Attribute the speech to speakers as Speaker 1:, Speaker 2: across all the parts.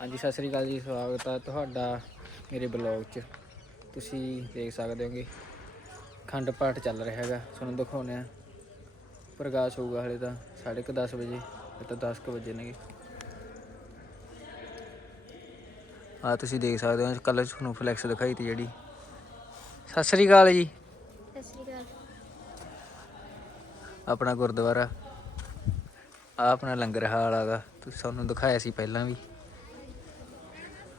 Speaker 1: ਹਾਂਜੀ ਸਤਿ ਸ੍ਰੀ ਅਕਾਲ ਜੀ ਸਵਾਗਤ ਹੈ ਤੁਹਾਡਾ ਮੇਰੇ ਬਲੌਗ 'ਚ। ਤੁਸੀਂ ਦੇਖ ਸਕਦੇ ਹੋਗੇ ਖੰਡ ਪਾਠ ਚੱਲ ਰਿਹਾ ਹੈਗਾ ਤੁਹਾਨੂੰ ਦਿਖਾਉਂਦੇ ਆ ਪ੍ਰਕਾਸ਼ ਹੋਊਗਾ ਹਲੇ ਤਾਂ 10:30 ਵਜੇ ਤਾਂ 10 ਕੁ ਵਜੇ ਨੇਗੇ। ਆ ਤੁਸੀਂ ਦੇਖ ਸਕਦੇ ਹੋ ਕੱਲ ਤੁਹਾਨੂੰ ਫਲੈਕਸ ਦਿਖਾਈ ਤੀ ਜਿਹੜੀ। ਸਤਿ ਸ੍ਰੀ ਅਕਾਲ ਜੀ।
Speaker 2: ਸਤਿ ਸ਼੍ਰੀ ਅਕਾਲ।
Speaker 1: ਆਪਣਾ ਗੁਰਦੁਆਰਾ ਆ ਆਪਣਾ ਲੰਗਰ ਹਾਲ ਆਗਾ ਤੁਸੀਂ ਤੁਹਾਨੂੰ ਦਿਖਾਇਆ ਸੀ ਪਹਿਲਾਂ ਵੀ।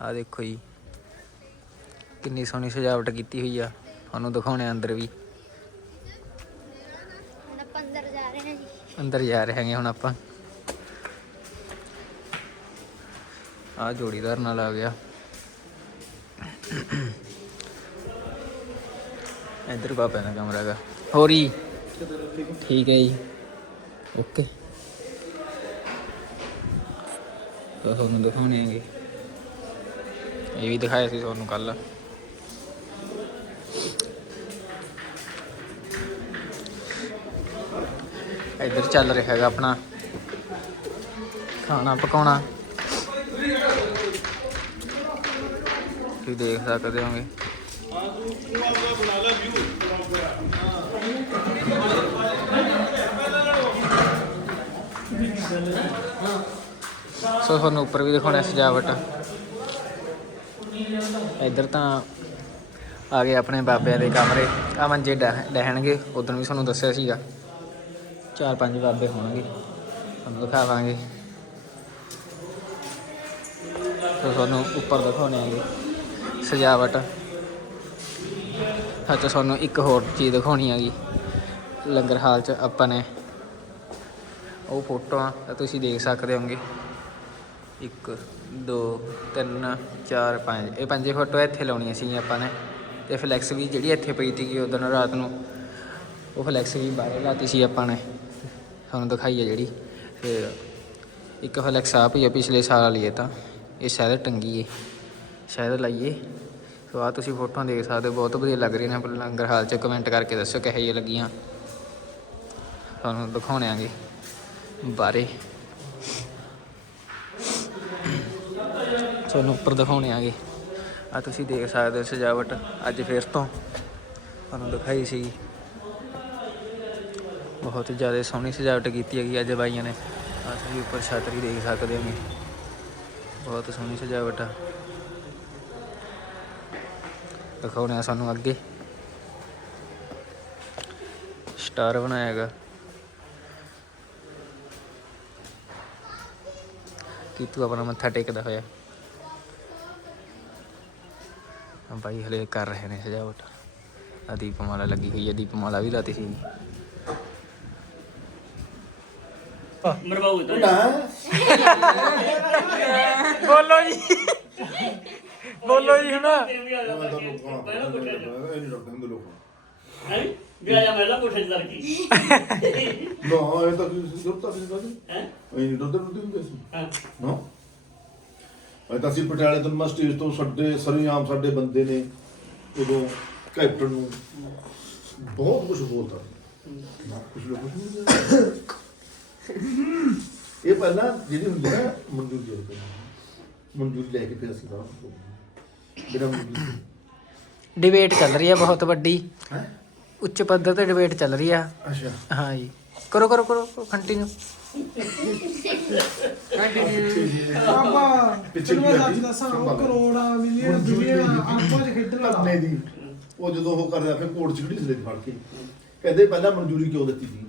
Speaker 1: ਆ ਦੇਖੋ ਜੀ। ਕਿੰਨੀ ਸੋਹਣੀ ਸਜਾਵਟ ਕੀਤੀ ਹੋਈ ਆ। ਤੁਹਾਨੂੰ ਦਿਖਾਉਣੇ ਅੰਦਰ ਵੀ।
Speaker 2: ਹੁਣ ਆਪਾਂ ਅੰਦਰ ਜਾ ਰਹੇ ਹਾਂ ਜੀ।
Speaker 1: ਅੰਦਰ ਜਾ ਰਹੇ ਹਾਂਗੇ ਹੁਣ ਆਪਾਂ। ਆ ਜੋੜੀਦਾਰ ਨਾਲ ਆ ਗਿਆ। ਇੱਧਰ ਬਾਬਾ ਦਾ ਕਮਰਾ ਹੈਗਾ। ਹੋਰੀ ਠੀਕ ਹੈ ਜੀ। ਓਕੇ। ਤੁਹਾਨੂੰ ਦਿਖਾਉਣੇ ਹੈਗੇ। ਇਹ ਵੀ ਦਿਖਾਇਆ ਸੀ ਤੁਹਾਨੂੰ ਕੱਲ। ਇੱਧਰ ਚੱਲ ਰਿਹਾ ਹੈਗਾ ਆਪਣਾ। ਖਾਣਾ ਪਕਾਉਣਾ। ਤੁਸੀਂ ਦੇਖ ਸਕਦੇ ਹੋਗੇ। ਸੋ ਤੁਹਾਨੂੰ ਉੱਪਰ ਵੀ ਦਿਖਾਉਣਾ ਸਜਾਵਟ। ਇੱਧਰ ਤਾਂ ਆ ਗਏ ਆਪਣੇ ਬਾਬਿਆਂ ਦੇ ਕਮਰੇ। ਆ ਮੰਜੇ ਡਹਿ- ਡਹਿਣਗੇ ਉਦੋਂ ਵੀ ਤੁਹਾਨੂੰ ਦੱਸਿਆ ਸੀਗਾ। ਚਾਰ ਪੰਜ ਬਾਬੇ ਹੋਣਗੇ, ਤੁਹਾਨੂੰ ਦਿਖਾਵਾਂਗੇ। ਸੋ ਤੁਹਾਨੂੰ ਉੱਪਰ ਦਿਖਾਉਣੇ ਆਗੇ ਸਜਾਵਟ। ਅੱਛਾ ਤੁਹਾਨੂੰ ਇੱਕ ਹੋਰ ਚੀਜ਼ ਦਿਖਾਉਣੀ ਹੈਗੀ। ਲੰਗਰ ਹਾਲ 'ਚ ਆਪਾਂ ਨੇ। ਉਹ ਫੋਟੋਆਂ ਤਾਂ ਤੁਸੀਂ ਦੇਖ ਸਕਦੇ ਹੋਗੇ 1 2 3 4 5 ਇਹ ਪੰਜੇ ਫੋਟੋ ਇੱਥੇ ਲਾਉਣੀਆਂ ਸੀ ਆਪਾਂ ਨੇ। ਤੇ ਫਲੈਕਸ ਵੀ ਜਿਹੜੀ ਇੱਥੇ ਪਈ ਸੀਗੀ ਉਦੋਂ ਰਾਤ ਨੂੰ, ਉਹ ਫਲੈਕਸ ਵੀ ਬਾਹਰ ਲਾਤੀ ਸੀ ਆਪਾਂ ਨੇ। ਤੁਹਾਨੂੰ ਦਿਖਾਈ ਹੈ ਜਿਹੜੀ। ਫਿਰ ਇੱਕ ਫਲੈਕਸ ਆ ਪਈ ਆ ਪਿਛਲੇ ਸਾਲ ਵਾਲੀ ਇਹ ਤਾਂ। ਇਹ ਸ਼ਾਇਦ ਟੰਗੀ ਏ। ਸ਼ਾਇਦ ਲਾਈਏ। ਸੋ ਆ ਤੁਸੀਂ ਫੋਟੋਆਂ ਦੇਖ ਸਕਦੇ ਹੋ। ਬਹੁਤ ਵਧੀਆ ਲੱਗ ਰਹੀਆਂ ਨੇ ਲੰਗਰ ਹਾਲ 'ਚ। ਕਮੈਂਟ ਕਰਕੇ ਦੱਸੋ ਕਿਹੋ ਜਿਹੀਆਂ ਲੱਗੀਆਂ। ਤੁਹਾਨੂੰ ਦਿਖਾਉਣੇ ਆਂਗੇ। ਬਾਰੇ ਤੁਹਾਨੂੰ ਉੱਪਰ ਦਿਖਾਉਣੇ ਆਗੇ। ਆ ਤੁਸੀਂ ਦੇਖ ਸਕਦੇ ਹੋ ਸਜਾਵਟ। ਅੱਜ ਫੇਰ ਤੋਂ ਤੁਹਾਨੂੰ ਦਿਖਾਈ ਸੀ। ਬਹੁਤ ਜ਼ਿਆਦਾ ਸੋਹਣੀ ਸਜਾਵਟ ਕੀਤੀ ਹੈਗੀ ਅੱਜ ਬਾਈਆਂ ਨੇ। ਆ ਤੁਸੀਂ ਉੱਪਰ ਛੱਤ ਵੀ ਦੇਖ ਸਕਦੇ ਹੋ ਬਹੁਤ ਸੋਹਣੀ ਸਜਾਵਟ ਆ। ਦਿਖਾਉਣੇ ਆ ਸਾਨੂੰ ਅੱਗੇ। ਸਟਾਰ ਬਣਾਇਆ ਹੈਗਾ। ਕੀ ਤੂੰ ਆਪਣਾ ਮੱਥਾ ਟੇਕਦਾ ਹੋਇਆ। ਭਾਈ ਹਲੇ ਕਰ ਰਹੇ ਨੇ ਸਜਾਵਟ। ਆ ਦੀਪਮਾਲਾ ਲੱਗੀ ਹੋਈ ਹੈ ਦੀਪਮਾਲਾ ਵੀ ਲਾਤੀ ਸੀ।
Speaker 3: ਮਰਵਾਉ ਤਾਂ
Speaker 1: ਬੋਲੋ ਜੀ। ਬੋਲੋ ਜੀ ਹੁਣ।
Speaker 3: ਹੈ? ਵੀ ਆ ਜਾ ਮੈਂ ਲਾ ਕੋਠੇ ਤੇ ਲੜਕੀ ਹੈ? ਹਾਂ।
Speaker 4: ਤਾਂ ਅਸੀਂ ਪਟਿਆਲੇ ਤੋਂ ਸਟੇਜ ਤੋਂ ਸਾਡੇ ਸਰੇਆਮ ਸਾਡੇ ਬੰਦੇ ਨੇ ਉਦੋਂ ਕੈਪਟਨ ਨੂੰ ਬਹੁਤ ਕੁਝ ਲੋਕ ਇਹ ਪਹਿਲਾਂ ਜਿਹੜੀ ਹੁੰਦੀ ਨਾ ਮਨਜ਼ੂਰੀ ਲੈ ਕੇ ਮਨਜ਼ੂਰੀ ਲੈ ਕੇ ਫਿਰ ਅਸੀਂ ਤਾਂ ਬਿਨਾਂ ਮਨਜ਼ੂਰੀ
Speaker 1: ਡਿਬੇਟ ਚੱਲ ਰਹੀ ਹੈ ਬਹੁਤ ਵੱਡੀ।
Speaker 4: ਹੈ?
Speaker 1: ਉੱਚ ਪੱਧਰ ਤੇ ਡਿਬੇਟ ਚੱਲ ਰਹੀ ਆ।
Speaker 4: ਅੱਛਾ।
Speaker 1: ਹਾਂ ਜੀ। ਕਰੋ ਕਰੋ ਕਰੋ ਕੰਟੀਨਿਊ
Speaker 5: ਬਾਬਾ
Speaker 4: ਪਿੱਛੇ
Speaker 5: ਪਿੱਛੇ ਮੈਂ
Speaker 4: ਲੱਗੀ?
Speaker 5: ਦੱਸਾਂ ਉਹ
Speaker 4: ਸੰਭਾਲ।
Speaker 5: ਮਿਲੀਅਨ ਬਿਲੀਅਨ ਆਪਾਂ ਚ ਖੇਡਣ ਵਾਲਾ
Speaker 4: ਦੀ ਉਹ ਜਦੋਂ ਉਹ ਕਰਦਾ ਫਿਰ ਕੋਰਟ ਚ ਖੜੀ ਸੀ ਫੜ ਕੇ ਕਹਿੰਦੇ ਪਹਿਲਾਂ ਮਨਜ਼ੂਰੀ ਕਿਉਂ ਦਿੱਤੀ ਸੀ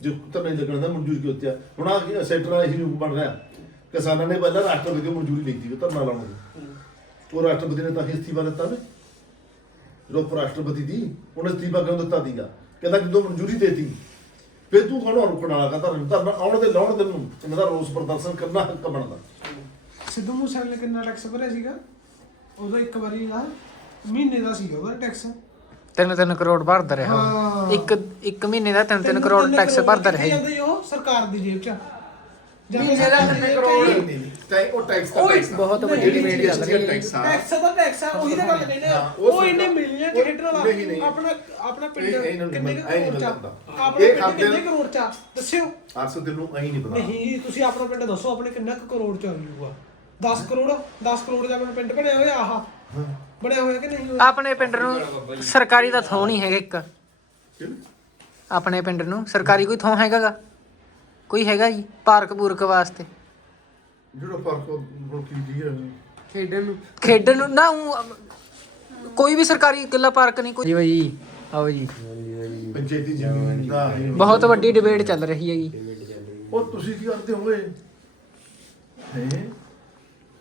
Speaker 4: ਜੋ ਧਰਨੇ ਲੱਗਣ ਦਾ ਮਨਜ਼ੂਰੀ ਕਿਉਂ ਦਿੱਤੀ ਹੁਣ ਆ ਸੈਂਟਰ ਆ ਰੂਪ ਬਣ ਰਿਹਾ ਕਿਸਾਨਾਂ ਨੇ ਪਹਿਲਾਂ ਰਾਸ਼ਟਰਪਤੀ ਤੋਂ ਮਨਜ਼ੂਰੀ ਲਈ ਸੀ ਧਰਨਾ ਲਾਉਣ ਦੀ ਉਹ ਰਾਸ਼ਟਰਪਤੀ ਨੇ ਤਾਂ ਹੀ ਅਸਤੀਫਾ ਦਿੱਤਾ ਨੇ ਜਦੋਂ ਉਪ ਰਾਸ਼ਟਰਪਤੀ ਦੀ ਉਹਨੇ ਅਸਤੀਫਾ ਕਿਉਂ ਦਿੱਤਾ ਸੀਗਾ ਕਹਿੰਦਾ ਜਦੋਂ ਮਨਜ਼ੂਰੀ ਦੇਤੀ ਫਿਰ ਤੂੰ ਕੌਣ ਰੁਕਣ ਵਾਲਾ ਕਾ ਧਰਨਾ ਧਰਨਾ ਆਉਣ ਦੇ ਲਾਉਣ ਦੇ ਨੂੰ ਇਹਨਾਂ ਦਾ ਰੋਸ ਪ੍ਰਦਰਸ਼ਨ ਕਰਨਾ ਹੱਕ ਬਣਦਾ
Speaker 5: ਸਿੱਧੂ ਮੂਸੇਵਾਲੇ ਕਿੰਨਾ ਟੈਕਸ ਭਰਿਆ ਸੀਗਾ ਉਦੋਂ ਇੱਕ ਵਾਰੀ ਦਾ ਮਹੀਨੇ ਦਾ ਸੀਗਾ ਉਹਦਾ ਟੈਕਸ
Speaker 1: ਤਿੰਨ ਤਿੰਨ ਕਰੋੜ ਭਰਦਾ ਰਿਹਾ ਉਹ।
Speaker 5: ਹਾਂ।
Speaker 1: ਇੱਕ ਇੱਕ ਮਹੀਨੇ ਦਾ ਤਿੰਨ ਤਿੰਨ ਕਰੋੜ ਟੈਕਸ ਭਰਦਾ ਰਿਹਾ ਜੀ।
Speaker 5: ਜਾਂਦੇ ਉਹ ਸਰਕਾਰ ਦੀ ਜੇਬ ਚ
Speaker 4: ਮਹੀਨੇ ਦਾ ਕਿੰਨੇ ਕਰੋੜ ਟੈਕਸ ਉਹ ਟੈਕਸ ਦਾ ਟੈਕਸ
Speaker 1: ਬਹੁਤ ਵੱਡੀ
Speaker 4: ਜਿਹੜੀ
Speaker 1: debate ਚੱਲ ਰਹੀ ਹੈ।
Speaker 4: ਟੈਕਸ ਆ।
Speaker 5: ਟੈਕਸ ਦਾ ਟੈਕਸ ਆ ਉਹੀ ਤਾਂ ਗੱਲ ਕਹਿੰਦੇ ਆ।
Speaker 4: ਹਾਂ, ਉਹ
Speaker 5: ਉਹ
Speaker 4: ਸਰਕਾਰ-
Speaker 5: ਮਿਲੀਅਨ
Speaker 4: ਉਹ-
Speaker 5: ਖੇਡਣ ਵਾਲਾ
Speaker 4: ਨਹੀਂ, ਨਹੀਂ।
Speaker 5: ਆਪਣਾ ਆਪਣਾ ਪਿੰਡ
Speaker 4: ਇਹ- ਇਹਨਾਂ ਨੂੰ
Speaker 5: ਕਿੰਨੇ
Speaker 4: ਨਹੀਂ
Speaker 5: ਕਰੋੜ ਚ ਆ?
Speaker 4: ਮਿਲਦਾ।
Speaker 5: ਆਪਣਾ
Speaker 4: ਇਹ
Speaker 5: ਪਿੰਡ
Speaker 4: ਖਾਤੇ-
Speaker 5: ਕਿੰਨੇ ਕਰੋੜ ਚ ਆ? ਦੱਸਿਓ।
Speaker 4: ਅਰਸ ਤੈਨੂੰ ਐਂ ਨਹੀਂ ਪਤਾ
Speaker 5: ਨਹੀਂ ਤੁਸੀਂ ਆਪਣਾ ਪਿੰਡ ਦੱਸੋ ਆਪਣੇ ਕਿੰਨਾ ਕੁ ਕਰੋੜ ਚ ਆ? ਜਾਊਗਾ 10 ਕਰੋੜ 10 ਕਰੋੜ ਦਾ ਆਪਣਾ ਪਿੰਡ ਬਣਿਆ ਹੋਇਆ ਆਹ? ਬਣਿਆ ਹੋਇਆ ਕਿ ਨਹੀਂ? ਹੋਇਆ
Speaker 1: ਆਪਣੇ ਪਿੰਡ ਨੂੰ ਸਰਕਾਰੀ ਦਾ ਥੋਂ ਨਹੀਂ ਹੈਗਾ ਇੱਕ। ਆਪਣੇ ਪਿੰਡ ਨੂੰ ਸਰਕਾਰੀ ਕੋਈ ਥੋਂ ਹੈਗਾਗਾ? ਕੋਈ ਹੈਗਾ ਜੀ ਪਾਰਕ ਪੂਰਕ ਵਾਸਤੇ?
Speaker 4: ਜਿਹੜਾ ਫ਼ਰਕ ਹੁਣ ਕੀ ਦੀ ਹੈ?
Speaker 5: ਖੇਡਣ ਨੂੰ।
Speaker 1: ਖੇਡਣ ਨੂੰ ਨਾ ਊਂ, ਕੋਈ ਵੀ ਸਰਕਾਰੀ ਇਕੱਲਾ ਪਾਰਕ ਨਹੀਂ ਕੋਈ ਜੀ ਬਾਈ ਆਓ ਜੀ।
Speaker 4: ਪੰਚਾਇਤੀ ਜ਼ਮੀਨ ਦਾ ਹੈ।
Speaker 1: ਬਹੁਤ ਵੱਡੀ ਡਿਬੇਟ ਚੱਲ ਰਹੀ ਹੈਗੀ
Speaker 4: ਉਹ ਤੁਸੀਂ ਕੀ ਕਰਦੇ ਹੋਏ ਹੈ?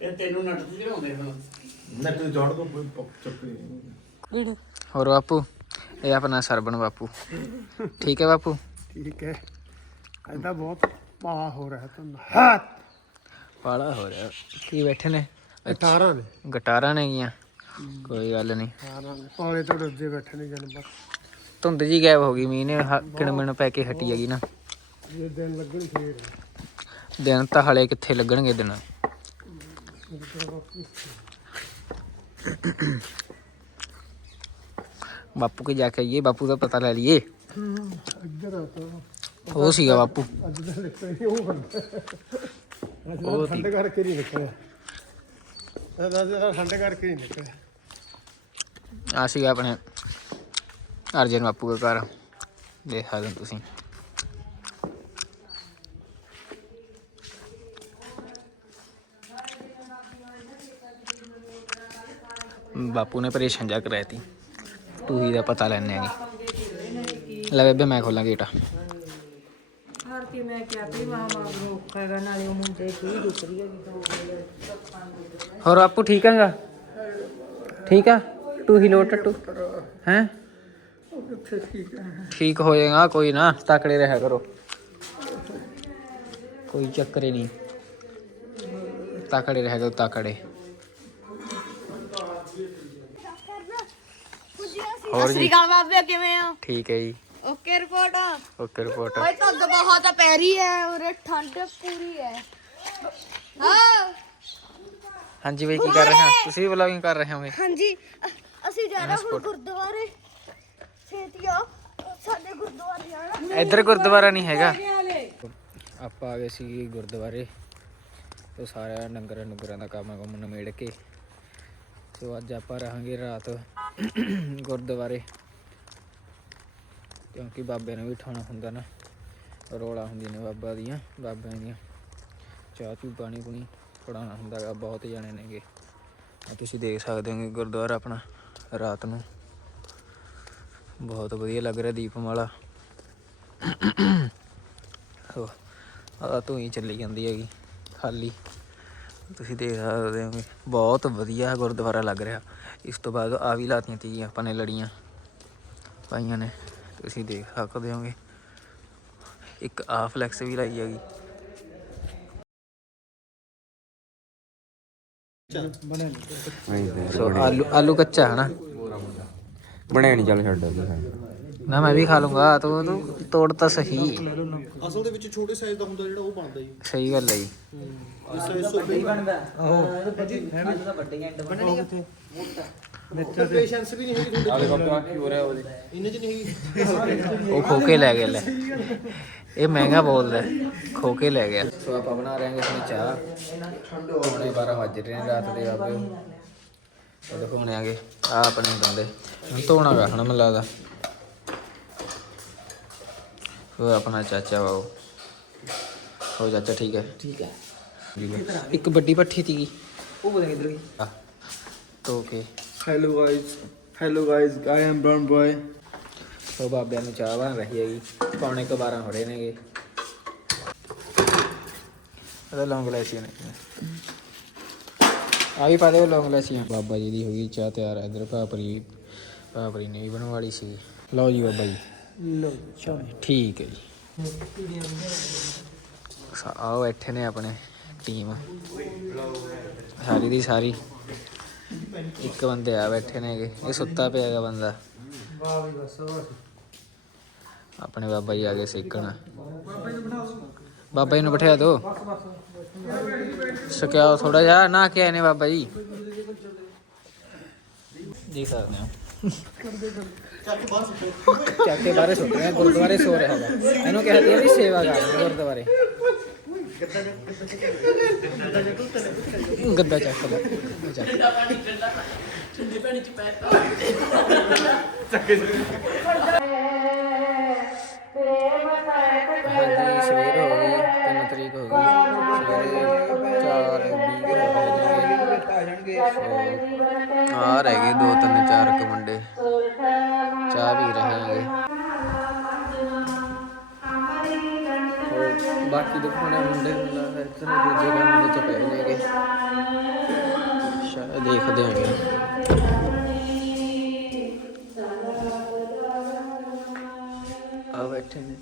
Speaker 3: ਇਹ ਤੈਨੂੰ ਨੱਟ ਤੇ ਚੜਾਉਂਦੇ ਹੁਣ।
Speaker 4: ਨੈਟ ਤੇ ਜੋੜ ਦੋ ਕੋਈ ਪ- ਚੱਕਰ ਨਹੀਂ।
Speaker 1: ਹੋਰ ਬਾਪੂ ਇਹ ਆਪਣਾ ਸਰਬਣ ਬਾਪੂ। ਠੀਕ ਹੈ ਬਾਪੂ?
Speaker 5: ਠੀਕ ਹੈ। ਐਦਾ ਬਹੁਤ ਪਾ ਹੋ ਰਿਹਾ ਤੁਹਾਨੂੰ ਹਾਂ
Speaker 1: ਪਾਲਾ ਹੋ ਰਿਹਾ। ਕੀ ਬੈਠੇ ਨੇ?
Speaker 5: 18 ਨੇ।
Speaker 1: ਗਟਾਰਾਂ ਨੇ ਗੀਆਂ। ਕੋਈ ਗੱਲ ਨਹੀਂ।
Speaker 5: 18 ਨੇ। ਪੌਲੇ ਤੋਂ ਬੈਠੇ ਨੇ ਜਨਮ
Speaker 1: ਧੁੰਦ ਜੀ ਗਾਇਬ ਹੋ ਗਈ ਮੀਂਹ ਨੇ ਕਿਣ ਮਿਣ ਪੈ ਕੇ ਹਟੀ ਹੈਗੀ ਨਾ।
Speaker 5: ਜੇ ਦਿਨ ਲੱਗਣ ਫੇਰ।
Speaker 1: ਦਿਨ ਤਾਂ ਹਲੇ ਕਿੱਥੇ ਲੱਗਣਗੇ ਦਿਨ। ਬਾਪੂ ਕੇ ਜਾ ਕੇ ਆਈਏ ਬਾਪੂ ਦਾ ਪਤਾ ਲੈ ਲਈਏ।
Speaker 5: ਇੱਧਰ ਆ ਤਾਂ।
Speaker 1: ਉਹ ਸੀਗਾ ਬਾਪੂ।
Speaker 5: ਅੱਜ ਦਾ ਲਿਖਿਆ ਨਹੀਂ ਉਹ ਬੰਦਾ। ਅੱਜ ਦਾ ਠੰਡ ਕਰਕੇ ਨਹੀਂ ਨਿਕਲਿਆ। ਅੱਜ ਦਾ ਠੰਡ ਕਰਕੇ ਨਹੀਂ ਨਿਕਲਿਆ।
Speaker 1: ਆ ਸੀਗਾ ਆਪਣੇ ਅਰਜਨ ਬਾਪੂ ਦਾ ਘਰ। ਦੇਖ ਸਕਦੇ ਹੋ ਤੁਸੀਂ। ਬਾਪੂ ਨੇ ਪਰੇਸ਼ਾਨ ਜਾ ਕਰਾਇਆ ਤੀ ਟੂਹੀ ਦਾ ਪਤਾ ਲੈਣੇ ਆਗੇ ਲੈ ਬੇਬੇ ਮੈਂ ਖੋਲਾਂ ਗੇਟ।
Speaker 6: ਕੇ ਮੈਂ ਕਿਹਾ ਵੀ ਮਾਂ ਮਾਂ ਨੂੰ ਕਹੇਗਾ ਨਾਲੇ ਉਹ ਮੁੰਡੇ ਕੀ ਰੁਕ ਰਹੀ ਹੈ ਦੋ ਵਜੇ
Speaker 1: ਹੋਰ ਬਾਪੂ ਠੀਕ ਹੈਗਾ? ਠੀਕ ਆ? ਟੂ ਹੈ ਠੀਕ ਹੋ? ਜਾਏਗਾ ਕੋਈ ਨਾ ਤਕੜੇ ਰਹਿਆ ਕਰੋ। ਕੋਈ ਚੱਕਰ ਹੀ ਨਹੀਂ। ਤਕੜੇ ਰਹਿ ਕਰੋ ਤਕੜੇ। ਹੋਰ ਜੀ।
Speaker 2: ਅਕਾਲ ਬਾਬੇ ਕਿਵੇਂ ਹੋ?
Speaker 1: ਠੀਕ ਹੈ ਜੀ।
Speaker 2: ਓਕੇ ਰਿਪੋਰਟ
Speaker 1: ਓਕੇ ਰਿਪੋਰਟ
Speaker 2: ਓਏ ਬਹੁਤ ਪੈ ਰਹੀ ਹੈ ਉਰੇ ਠੰਡ ਪੂਰੀ ਹੈ ਹਾਂ।
Speaker 1: ਹਾਂਜੀ ਬਈ ਕੀ ਕਰ ਰਹੇ ਹੋ? ਤੁਸੀਂ ਵੀ ਵਲੌਗਿੰਗ ਕਰ ਰਹੇ ਹੋਗੇ?
Speaker 2: ਹਾਂਜੀ ਅ- ਅਸੀਂ ਜਾ ਰਹੇ ਹੁਣ ਗੁਰਦੁਆਰੇ। ਛੇਤੀਆ ਸਾਡੇ ਗੁਰਦੁਆਰੇ ਆਣਾ
Speaker 1: ਇੱਧਰ ਗੁਰਦੁਆਰਾ ਨਹੀਂ ਹੈਗਾ। ਆਪਾਂ ਆ ਗਏ ਸੀ ਗੁਰਦੁਆਰੇ। ਤੇ ਸਾਰਿਆਂ ਡੰਗਰਾਂ ਨੁਗਰਾਂ ਦਾ ਕੰਮ ਕੰਮ ਨਿਮੇੜ ਕੇ। ਸੋ ਅੱਜ ਆਪਾਂ ਰਹਾਂਗੇ ਰਾਤ ਗੁਰਦੁਆਰੇ। ਕਿਉਂਕਿ ਬਾਬੇ ਨੇ ਵੀ ਉਠਾਉਣਾ ਹੁੰਦਾ ਨਾ। ਰੋਲਾ ਹੁੰਦੀਆਂ ਨੇ ਬਾਬਾ ਦੀਆਂ, ਬਾਬਿਆਂ ਦੀਆਂ। ਚਾਹ ਚੂ ਪਾਣੀ ਪੁਣੀ ਫੜਾਉਣਾ ਹੁੰਦਾ ਗਾ, ਬਹੁਤ ਜਾਣੇ ਨੇਗੇ। ਤੁਸੀਂ ਦੇਖ ਸਕਦੇ ਹੋਗੇ ਗੁਰਦੁਆਰਾ ਆਪਣਾ, ਰਾਤ ਨੂੰ। ਬਹੁਤ ਵਧੀਆ ਲੱਗ ਰਿਹਾ ਦੀਪਮਾਲਾ। ਆ ਤੂੰ ਹੀ ਚੱਲੀ ਜਾਂਦੀ ਹੈਗੀ, ਖਾਲੀ। ਤੁਸੀਂ ਦੇਖ ਸਕਦੇ ਹੋ ਬਹੁਤ ਵਧੀਆ ਗੁਰਦੁਆਰਾ ਲੱਗ ਰਿਹਾ। ਇਸ ਤੋਂ ਬਾਅਦ ਆ ਵੀ ਲਾਤੀਆਂ ਤੀ ਆਪਾਂ ਨੇ ਲੜੀਆਂ ਪਾਈਆਂ ਨੇ। ਤੁਸੀਂ ਦੇਖ ਸਕਦੇ ਹੋਗੇ। ਇੱਕ ਆ ਫਲੈਕਸ ਵੀ ਲਾਈ ਹੈਗੀ। ਸੋ ਆਲੂ ਆਲੂ ਕੱਚਾ ਹੈ ਨਾ?
Speaker 7: ਬਣਿਆ ਨਹੀਂ ਚੱਲ ਛੱਡ ਦੇ।
Speaker 1: ਨਾ ਮੈਂ ਵੀ ਖਾ ਲੂੰਗਾ ਤੂੰ ਤੂੰ ਤੋੜ ਤਾਂ ਸਹੀ।
Speaker 4: ਅਸਲ ਦੇ ਵਿੱਚ ਛੋਟੇ ਸਾਈਜ਼ ਦਾ ਹੁੰਦਾ ਜਿਹੜਾ ਉਹ ਬਣਦਾ ਜੀ।
Speaker 1: ਸਹੀ ਗੱਲ ਹੈ ਜੀ।
Speaker 4: ਪੇਸ਼ੈਂਸ ਵੀ ਨਹੀਂ ਹੈਗੀ ਤੁਹਾਡੇ
Speaker 7: ਬਾਬਾ ਕੀ ਹੋ ਰਿਹਾ ਉਹਦੇ
Speaker 4: ਇੰਨੇ ਚ ਨਹੀਂ ਹੈਗੀ।
Speaker 1: ਉਹ ਖੋ ਕੇ ਲੈ ਗਿਆ ਲੈ। ਇਹ ਮਹਿੰਗਾ ਬੋਲਦਾ ਹੈ। ਖੋ ਕੇ ਲੈ ਗਿਆ। ਸੋ ਆਪਾਂ ਬਣਾ ਰਹੇ ਹਾਂ ਆਪਣੀ ਚਾਹ। ਹੁਣੇ 12 ਵੱਜ ਰਹੇ ਨੇ ਰਾਤ ਦੇ ਬਾਬੇ। ਉਹ ਦੇਖੋ ਹੁਣੇ ਆ ਆਪਣੇ ਬੰਦੇ ਹੁਣ ਧੋਣਾ ਹੁਣ ਮੈਨੂੰ ਲੱਗਦਾ। ਉਹ ਆਪਣਾ ਚਾਚਾ ਵਾ ਉਹ। ਹੋ ਚਾਚਾ ਠੀਕ ਹੈ? ਠੀਕ ਹੈ। ਇੱਕ ਵੱਡੀ ਪੱਠੀ ਤੀਗੀ ਉਹ ਪਤਾ ਕਿੱਧਰ ਗਈ? ਆ। ਧੋ ਕੇ।
Speaker 7: Hello guys hello guys I am brown boy
Speaker 1: so ਬਾਬਿਆਂ ਨੂੰ ਚਾਹ ਬਣ ਰਹੀ ਹੈਗੀ। ਪੌਣੇ ਕੁ 12 ਹੋ ਰਹੇ ਨੇਗੇ। ਉਹਦਾ ਲੌਂਗ ਲੈਸੀਆਂ ਨੇ ਆ ਵੀ ਪਾ ਦਿਓ ਲੌਂਗ ਲੈਸੀਆਂ ਬਾਬਾ ਜੀ ਦੀ ਹੋ ਗਈ ਚਾਹ ਤਿਆਰ ਹੈ ਇਧਰ ਭਾਪਰੀ ਭਾਪਰੀ ਨੇ ਵੀ ਬਣਵਾ ਲਈ ਸੀ। ਲਓ ਜੀ ਬਾਬਾ ਜੀ।
Speaker 5: ਲੋ
Speaker 1: ਚਾਹ ਠੀਕ ਹੈ ਜੀ। ਆਓ ਬੈਠੇ ਨੇ ਆਪਣੇ ਟੀਮ ਸਾਰੀ ਦੀ ਸਾਰੀ। ਇੱਕ ਬੰਦੇ ਆ ਬੈਠੇ ਨੇਗੇ। ਇਹ ਸੁੱਤਾ ਪਿਆ ਹੈਗਾ ਬੰਦਾ।
Speaker 5: ਵਾਹ ਵੀ ਬਸ
Speaker 1: ਆਪਣੇ ਬਾਬਾ ਜੀ ਆ ਗਏ ਸੇਕਣ ਬਾਬਾ ਜੀ ਨੂੰ ਬਿਠਾ ਦਿਓ। ਸਕਿਆ ਥੋੜਾ ਜਿਹਾ। ਨਾ ਕਿ ਆਏ ਨੇ ਬਾਬਾ ਜੀ। ਜੀ ਸਕਦੇ ਹੋ। ਚੱਕ ਕੇ ਬਾਰੇ ਸੁੱਟ ਰਿਹਾ। ਗੁਰਦੁਆਰੇ ਸੋ ਰਿਹਾ ਹੈਗਾ ਇਹਨੂੰ ਕਹਿੰਦੇ ਆ ਵੀ ਸੇਵਾ ਕਰ ਗੁਰਦੁਆਰੇ। ਗੱਦਾ ਚੱਕ ਲੈ ਗੱਦਾ ਚੱਕ ਹਾਂਜੀ ਸਵੇਰ ਹੋ ਗਈ 3 ਤਰੀਕ ਹੋ ਗਈ। ਸਵੇਰੇ 4 20 ਹੋ ਗਏ ਆ ਰਹਿ ਗਏ ਦੋ ਤਿੰਨ ਚਾਰ ਕੁ ਮੁੰਡੇ। ਚਾਹ ਵੀ ਰਹੇ ਹਾਂਗੇ ਬਾਕੀ ਦਿਖਾਉਣੇ ਮੁੰਡੇ ਮਿਲਾ ਹੈ ਇੱਥੇ ਦੂਜੇ ਕੰਮ ਵਿੱਚ ਪਏ ਨੇਗੇ। ਸ਼ਾਇਦ ਦੇਖਦੇ ਆਂਗੇ ਆ। ਬੈਠੇ ਨੇ।